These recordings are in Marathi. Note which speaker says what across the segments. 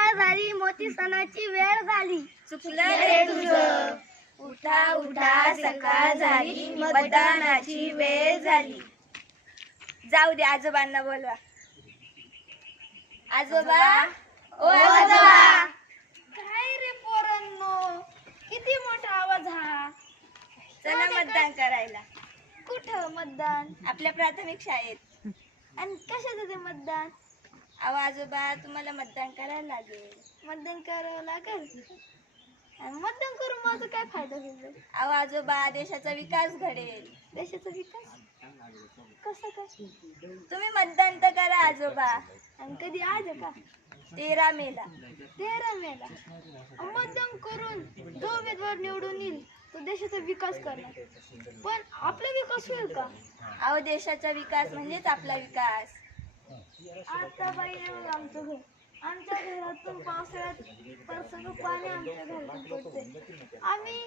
Speaker 1: सकाळ झाली, मोठी सणाची वेळ झाली.
Speaker 2: चुकलं रे तुझं. उठा उठा सकाळ झाली, मतदानाची वेळ झाली. जाऊ दे, आजोबांना बोलवा. आजोबा, ओ आजोबा.
Speaker 1: काय रे पोरांनो, किती मोठा आवाज हा.
Speaker 2: चला मतदान करायला.
Speaker 1: कुठं मतदान?
Speaker 2: आपल्या प्राथमिक शाळेत.
Speaker 1: आणि कशाचं ते मतदान?
Speaker 2: अहो आजोबा, तुम्हाला मतदान करायला लागेल.
Speaker 1: मतदान करावं लागेल. आणि मतदान करून माझा काय फायदा होईल?
Speaker 2: अहो आजोबा, देशाचा विकास घडेल.
Speaker 1: देशाचा विकास कसा काय?
Speaker 2: तुम्ही मतदान तर करा आजोबा.
Speaker 1: आणि कधी आज आहे का?
Speaker 2: 13 मेला.
Speaker 1: 13 मेला मतदान करून जो उमेदवार निवडून येईल तो देशाचा विकास करणार. पण आपला विकास होईल का?
Speaker 2: अहो देशाचा विकास म्हणजेच आपला विकास.
Speaker 1: आता बाई आमचं घर, आमच्या घरातून पावसाळ्यात सगळं पाणी आमच्या घरातून पडते. आम्ही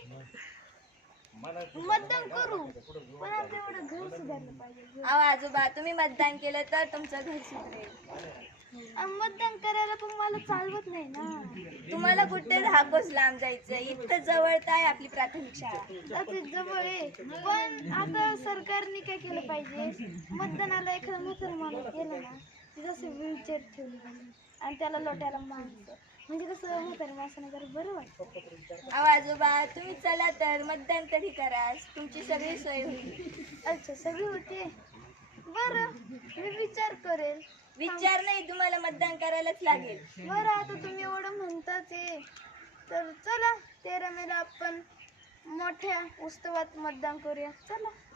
Speaker 1: मतदान करू, पण आमचं एवढं घर सुधारलं पाहिजे.
Speaker 2: अहो आजोबा, तुम्ही मतदान केलं तर तुमचं घर सुधरेल.
Speaker 1: आणि मतदान करायला पण मला चालवत नाही ना.
Speaker 2: तुम्हाला कुठे धाकोस लांब जायचं, इथं जवळ आहे आपली प्राथमिक शाळा.
Speaker 1: आता जवळ आहे, पण आता सरकारने काय केलं पाहिजे, मतदानाला एखादा म्हातारा माणूस गेला ना, जसं व्हीलचेअर ठेवली पाहिजे आणि त्याला लोटायला माणसं, म्हणजे कसं म्हातारा माणसाने जरा बरं वाटतं.
Speaker 2: अहो आजोबा, तुम्ही चला तर मतदान तरी करा, तुमची सगळी सोय होईल.
Speaker 1: अच्छा, सगळी होते. बरं, मी विचार करेल.
Speaker 2: विचार नाही, तुम्हाला मतदान करायलाच लागेल.
Speaker 1: बरं, आता तुम्ही एवढं म्हणतात ते, तर चला 13 मेला आपण मोठ्या उत्सवात मतदान करूया. चला.